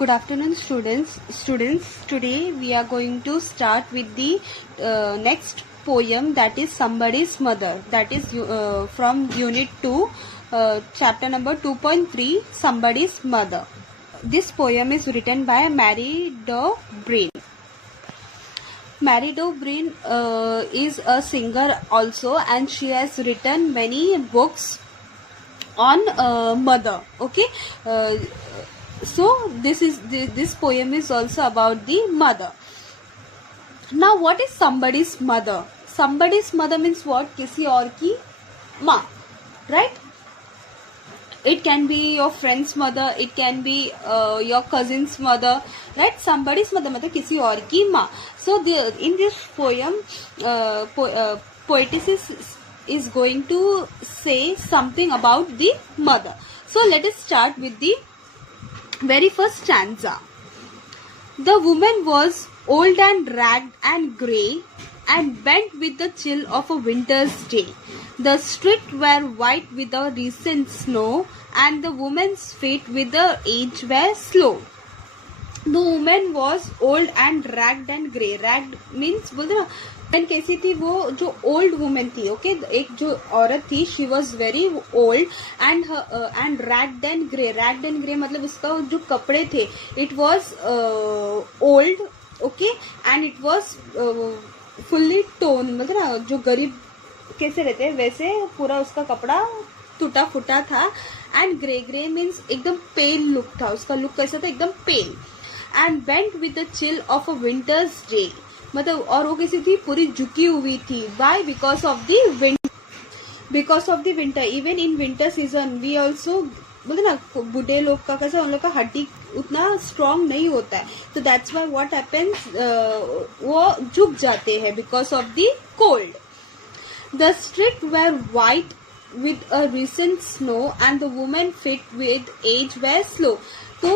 Good afternoon, students. Today we are going to start with the next poem, that is Somebody's Mother. That is from Unit 2, chapter number 2.3, Somebody's Mother. This poem is written by Mary Do Breen. Mary Do Breen is a singer also, and she has written many books on mother. Okay. So this poem is also about the mother. Now, what is somebody's mother? Somebody's mother means what? किसी और की माँ, right? It can be your friend's mother, it can be your cousin's mother, right? Somebody's mother मतलब किसी और की माँ. So in this poem, poetess is going to say something about the mother. So let us start with the very first stanza. The woman was old and ragged and grey, and bent with the chill of a winter's day. The streets were white with the recent snow, and the woman's feet with the age were slow. The woman was old and ragged and grey. Ragged means बोलते ना women कैसी थी, वो जो old women थी. Okay, एक जो औरत थी, she was very old and ragged and grey. Ragged and grey मतलब उसका जो कपड़े थे, it was old. Okay, and it was fully tone, मतलब ना जो गरीब कैसे रहते हैं वैसे पूरा उसका कपड़ा टूटा फूटा था. एंड ग्रे, ग्रे मीन्स एकदम पेल लुक था, उसका लुक कैसा था, एकदम pale. And bent with the chill of a winter's day, मतलब और वो कैसी थी, पूरी झुकी हुई थी. Why? Because of the winter. Even in winter season we also बोलते ना, बूढ़े लोग का कैसा, उन लोग का हड्डी उतना स्ट्रांग नहीं होता है, तो दैट्स वाई व्हाट हैपेंस, वो झुक जाते हैं because of the cold. The street were white with a recent snow and the woman fit with age were slow. तो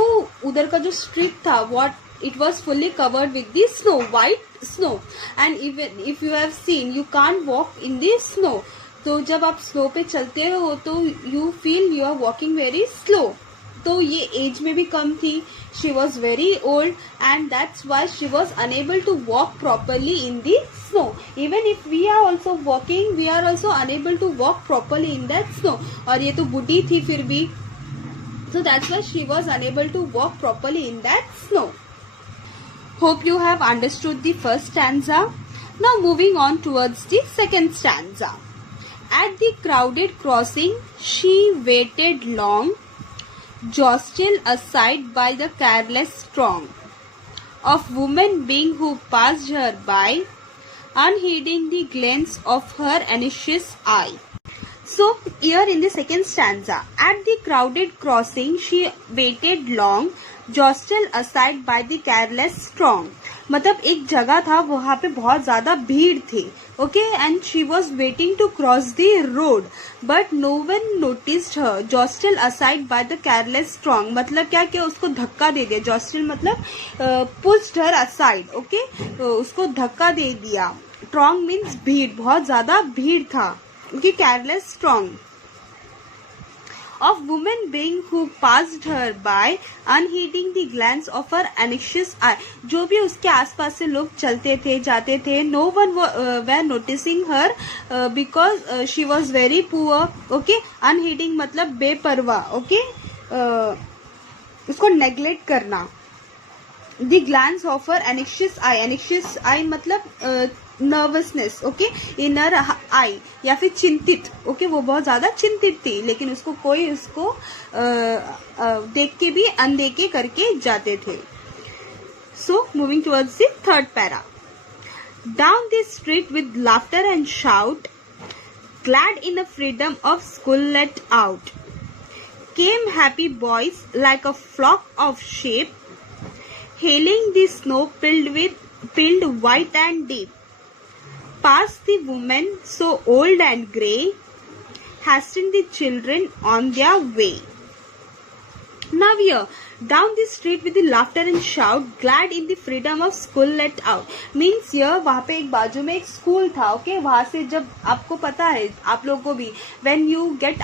उधर का जो स्ट्रीट था, what it was fully covered with the snow, white snow, and even if you have seen, you can't walk in the snow. तो जब आप snow पे चलते हो तो you feel you are walking very slow. तो ये एज में भी कम थी. She was very old and that's why she was unable to walk properly in the snow. Even if we are also walking, we are also unable to walk properly in that snow. और ये तो बूढ़ी थी फिर भी, so that's why she was unable to walk properly in that snow. Hope you have understood the first stanza. Now moving on towards the second stanza. At the crowded crossing, she waited long, jostled aside by the careless throng of women being who passed her by, unheeding the glance of her anxious eye. So here in the second stanza, at the crowded crossing she waited long, jostled aside by the careless throng. मतलब एक जगह था, वहाँ पे बहुत ज्यादा भीड़ थी. Okay, and she was waiting to cross the road, but no one noticed her. Jostle aside by the careless strong मतलब क्या, कि उसको धक्का दे दिया. जॉस्टल मतलब पुश्ड हर असाइड. ओके, उसको धक्का दे दिया. स्ट्रॉन्ग मीन्स भीड़, बहुत ज्यादा भीड़ था. Okay, careless strong of women being who passed her by, unheeding the glance of her anxious eye. जो भी उसके आसपास से लोग चलते थे जाते थे, no one were noticing her because she was very poor. Okay, unheeding मतलब बेपरवाह. Okay, उसको नेग्लेक्ट करना. The glance of her anxious eye. Anxious eye मतलब नर्वसनेस. ओके, इनर आई या फिर चिंतित. ओके, वो बहुत ज्यादा चिंतित थी, लेकिन उसको कोई उसको देख के भी अनदेखे करके जाते थे. So moving towards the third para. Down the street with laughter and shout, glad in the freedom of school let out, came happy boys like a flock of sheep, hailing the snow filled white and deep. Past the woman so old and grey, hastened the children on their way. Now here, down the street with the laughter and shout, glad in the freedom of school let out. Means here, वहाँ पे एक बाजू में एक school था. Okay, वहाँ से जब आपको पता है, आप लोगों को भी, when you get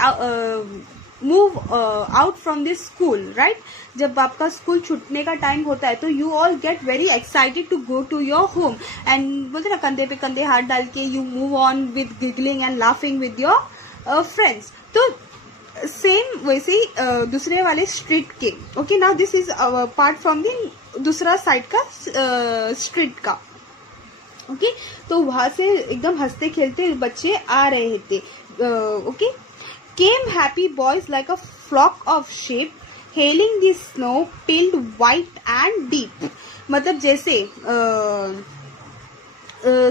move out from this school, right? जब आपका स्कूल छूटने का टाइम होता है तो you all get very excited to go to your home, and बोलते ना कंधे पे कंधे हाथ डाल के you move on with giggling and laughing with your friends. तो सेम वैसे ही दूसरे वाले स्ट्रीट के. Okay, now this is part from the दूसरा साइड का स्ट्रीट का. ओके, तो वहां से एकदम हंसते खेलते बच्चे आ रहे थे. Okay, came happy boys like a flock of sheep hailing the snow peeled white and deep. मतलब जैसे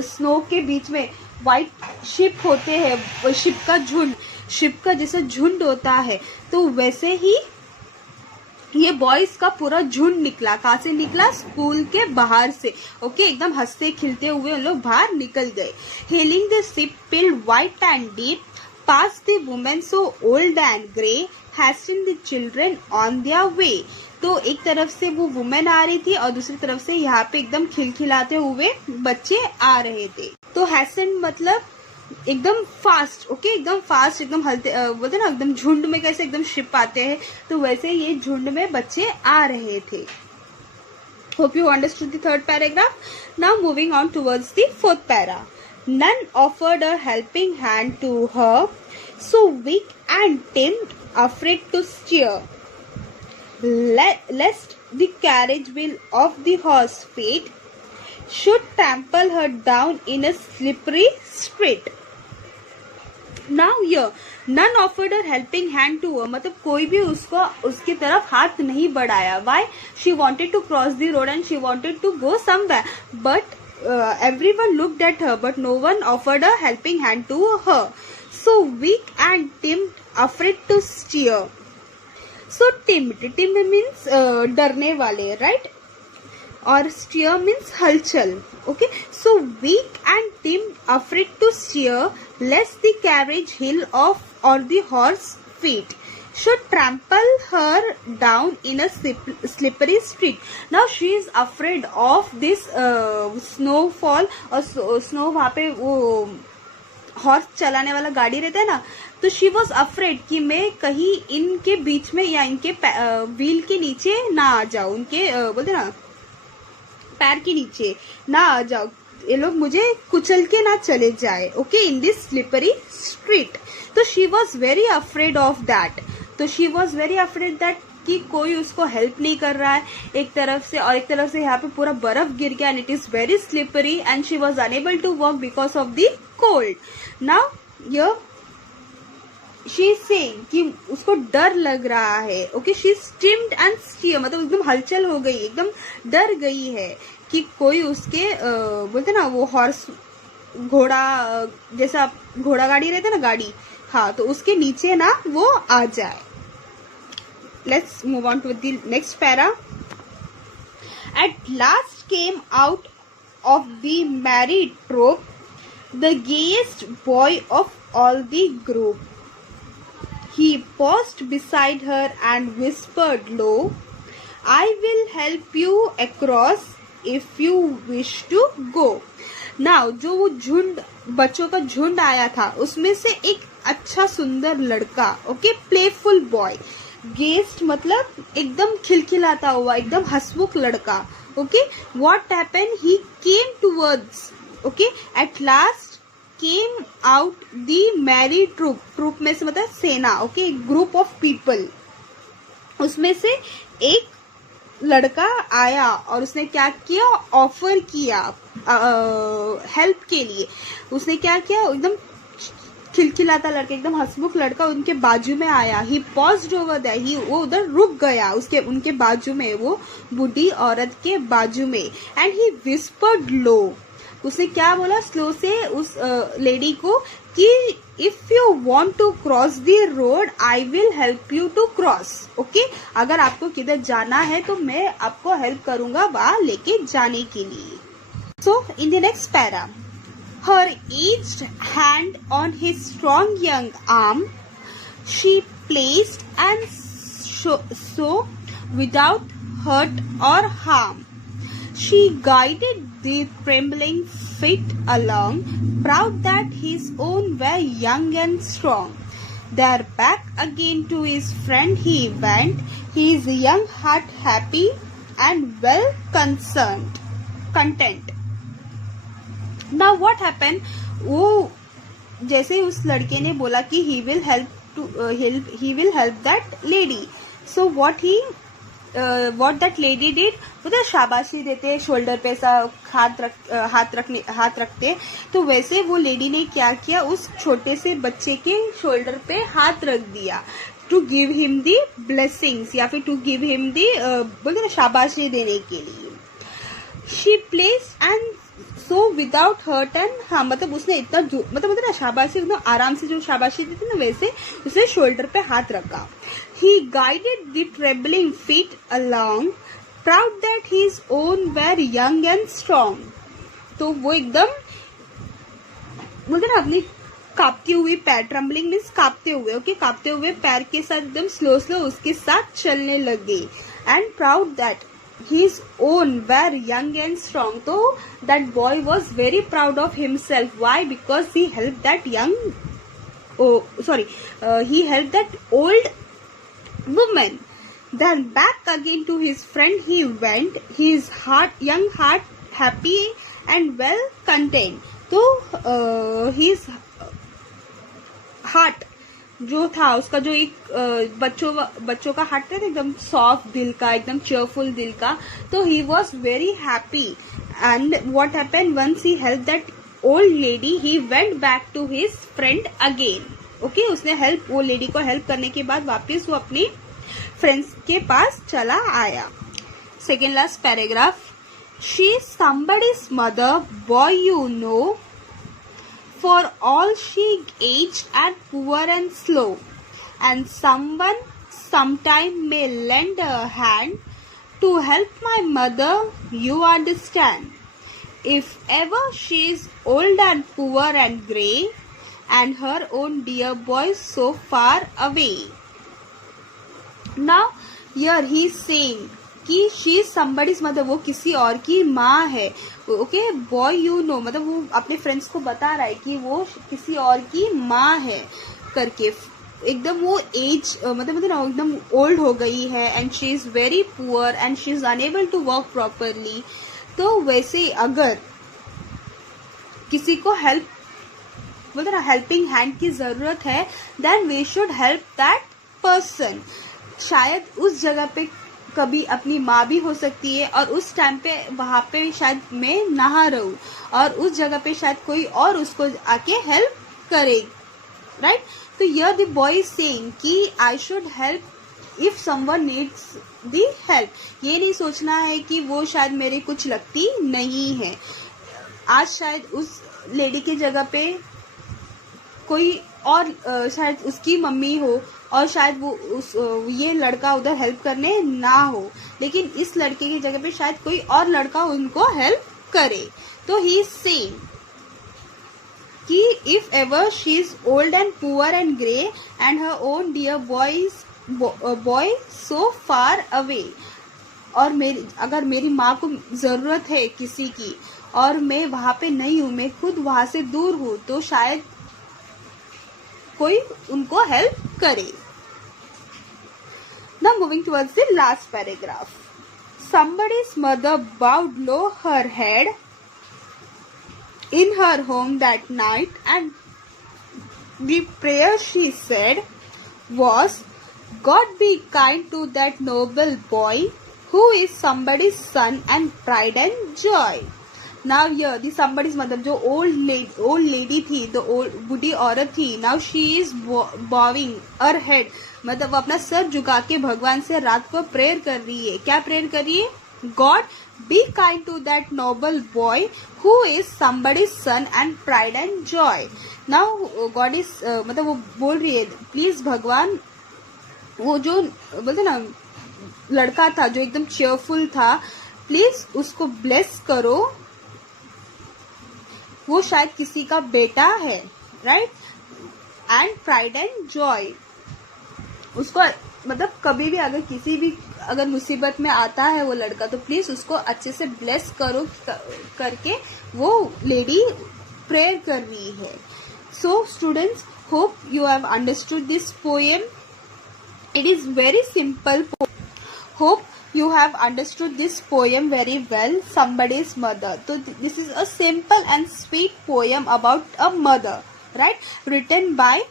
स्नो के बीच में व्हाइट शिप होते हैं, शिप का जैसा झुंड होता है, तो वैसे ही ये बॉयज का पूरा झुंड निकला. कहाँ से निकला? स्कूल के बाहर से. ओके, एकदम हंसते खिलते हुए उन लोग बाहर निकल गए. Hailing the ship piled white and deep, pass the women so old and grey, hasten the children on their way. तो एक तरफ से वो वुमेन आ रही थी और दूसरी तरफ से यहाँ पे एकदम खिलखिलाते हुए बच्चे आ रहे थे. तो हैस्टेन मतलब एकदम फास्ट. ओके, एकदम फास्ट, एकदम हलते बोलते ना, एकदम झुंड में कैसे एकदम शिप आते हैं, तो वैसे ये झुंड में बच्चे आ रहे थे. Hope you understood the third paragraph. Now moving on towards the fourth para. None offered a helping hand to her, so weak and timid, afraid to steer, lest the carriage wheel of the horse feet should trample her down in a slippery street. Now here, none offered a helping hand to her. मतलब कोई भी उसकी तरफ हाथ नहीं बढ़ाया. Why? She wanted to cross the road and she wanted to go somewhere, but everyone looked at her, but no one offered a helping hand to her. So weak and timid, afraid to steer. So timid means डरने वाले, right? और steer means हलचल. Okay, so weak and timid, afraid to steer, lest the carriage hill off or the horse feet should trample her down in a slippery street. Now she is afraid of this snowfall, और snow वहाँ पे वो horse चलाने वाला गाड़ी रहता है ना, तो शी वॉज अफ्रेड कि मैं कहीं इनके बीच में या इनके व्हील के नीचे ना आ जाऊं, उनके बोलते ना पैर के नीचे ना आ जाओ, ये लोग मुझे कुचल के ना चले जाए. Okay, in this slippery street. तो she was very afraid of that. तो she was very afraid that कि कोई उसको हेल्प नहीं कर रहा है एक तरफ से, और एक तरफ से यहाँ पे पूरा बर्फ गिर गया and it is very slippery and she was unable to walk because of the cold. Now yeah she is saying कि उसको डर लग रहा है. Okay, she stemmed and steer, मतलब एकदम हलचल हो गई, एकदम डर गई है कि कोई उसके बोलते ना वो हॉर्स घोड़ा जैसा घोड़ा गाड़ी रहता ना गाड़ी, हाँ, तो उसके नीचे ना वो आ जाए. Let's move on to the next para. At last came out of the merry troop the gayest boy of all the group. He paused beside her and whispered low, "I will help you across if you wish to go." Now, जो वो झुंड बच्चों का झुंड आया था उसमें से एक अच्छा सुंदर लड़का, ओके, प्लेफुल बॉय, गेस्ट मतलब एकदम खिलखिलाता हुआ, एकदम हंसमुख लड़का. Okay, what happened? He came towards. Okay, at last came out the merry troop. Troop में से मतलब सेना. Okay, group of people. उसमें से एक लड़का आया और उसने क्या किया? ऑफर किया हेल्प के लिए. उसने क्या किया? एकदम खिलखिलाता लड़का, एकदम हंसमुख लड़का उनके बाजू में आया. ही पॉज्ड ओवर देयर, ही वो उधर रुक गया उनके बाजू में, वो बूढ़ी औरत के बाजू में. And he whispered low. उसने क्या बोला स्लो से उस लेडी को कि if you want to cross the road I will help you to cross. Okay, अगर आपको किधर जाना है तो मैं आपको हेल्प करूंगा वहां लेके जाने के लिए. So in the next para, her aged hand on his strong young arm she placed, and so without hurt or harm she guided the trembling feet along, proud that his own were young and strong. There back again to his friend he went, his young heart happy and well content. Now what happened? वो जैसे उस लड़के ने बोला कि he will help that lady. So what that lady did, मतलब शाबाशी देते शोल्डर पे सा हाथ रखते, तो वैसे वो लेडी ने क्या किया, उस छोटे से बच्चे के शोल्डर पे हाथ रख दिया to give him the blessings, या फिर टू गिव हिम दी बोलते ना शाबाशी देने के लिए. She place and so without hurt and, हाँ मतलब उसने इतना मतलब ना शाबाशी एकदम आराम से जो शाबाशी देती ना वैसे उसने शोल्डर पे हाथ रखा. He guided the trembling feet along, proud that his own were young and strong. तो वो एकदम बोलते ना अपनी कांपती हुई पैर, ट्रम्बलिंग मीन्स कांपते हुए, ओके, कांपते हुए पैर के साथ एकदम स्लो उसके साथ चलने लगे. And proud that his own were young and strong. So that boy was very proud of himself. Why? Because he helped that he helped that old woman. Then back again to his friend he went, his young heart happy and well content. तो his heart जो था, उसका जो एक बच्चों का heart था एकदम सॉफ्ट दिल का, एकदम चेयरफुल दिल का, तो he was very happy. And what happened, once he help that old lady, he went back to his friend again. Okay, उसने वो लेडी को हेल्प करने के बाद वापस वो अपनी फ्रेंड्स के पास चला आया. Second last paragraph. She is somebody's mother, boy you know, for all she aged and poor and slow, and someone sometime may lend a hand to help my mother, you understand. If ever she is old and poor and grey, and her own dear boy so far away. Now here he is saying कि she is somebody's mother, वो किसी और की माँ है. Okay, boy you know, मतलब वो अपने फ्रेंड्स को बता रहा है कि वो किसी और की माँ है करके. एकदम वो एज मतलब ना एकदम ओल्ड हो गई है, and she is very poor and she is unable to walk properly. तो वैसे अगर किसी को हेल्प बोलते ना हेल्पिंग हैंड की जरूरत है, then we should help that person. शायद उस जगह पे कभी अपनी माँ भी हो सकती है, और उस टाइम पे वहां पे शायद मैं नहा रहूं, और उस जगह पे शायद कोई और उसको आके हेल्प करे, राइट. तो यर द बॉय इज सेइंग कि I should help if someone needs the help. ये नहीं सोचना है कि वो शायद मेरे कुछ लगती नहीं है. आज शायद उस लेडी की जगह पे कोई और शायद उसकी मम्मी हो, और शायद वो ये लड़का उधर हेल्प करने ना हो, लेकिन इस लड़के की जगह पे शायद कोई और लड़का उनको हेल्प करे. तो ही इज सेइंग कि if ever she is old and poor and grey, and her own dear boy so far away, और अगर मेरी माँ को जरूरत है किसी की और मैं वहां पे नहीं हूँ, मैं खुद वहां से दूर हूँ, तो शायद कोई उनको हेल्प करे. Now moving towards the last paragraph. Somebody's mother bowed low her head in her home that night, and the prayer she said was, God be kind to that noble boy who is somebody's son and pride and joy. Now here the somebody's mother, जो old lady थी, the old बूढ़ी औरत थी, now she is bowing her head, मतलब वो अपना sir झुका के भगवान से रात को प्रेयर कर रही है. क्या प्रेयर कर रही है? God be kind to that noble boy who is somebody's son and pride and joy. Now God is मतलब वो बोल रही है, प्लीज भगवान, वो जो बोलते ना लड़का था जो एकदम चेयरफुल था, प्लीज उसको ब्लेस करो, वो शायद किसी का बेटा है, right. And pride and Joy, उसको मतलब कभी भी अगर मुसीबत में आता है वो लड़का, तो प्लीज उसको अच्छे से ब्लेस करो करके वो लेडी प्रेयर कर रही है. So students, Hope you have understood this poem. It is very simple. Hope you have understood this poem very well. Somebody's mother. So this is a simple and sweet poem about a mother, right? Written by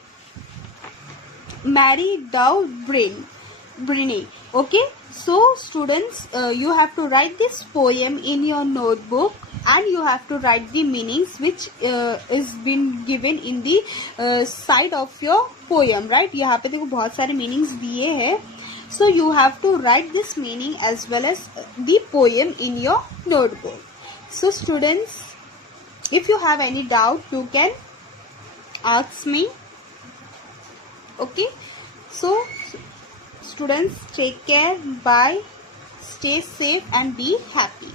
Mary Dow Briney. Okay, so students, you have to write this poem in your notebook, and you have to write the meanings which is been given in the side of your poem, right? यहाँ पे देखो बहुत सारे meanings दिए हैं. So you have to write this meaning as well as the poem in your notebook. So students, if you have any doubt, you can ask me. Okay, so students, take care, bye, stay safe and be happy.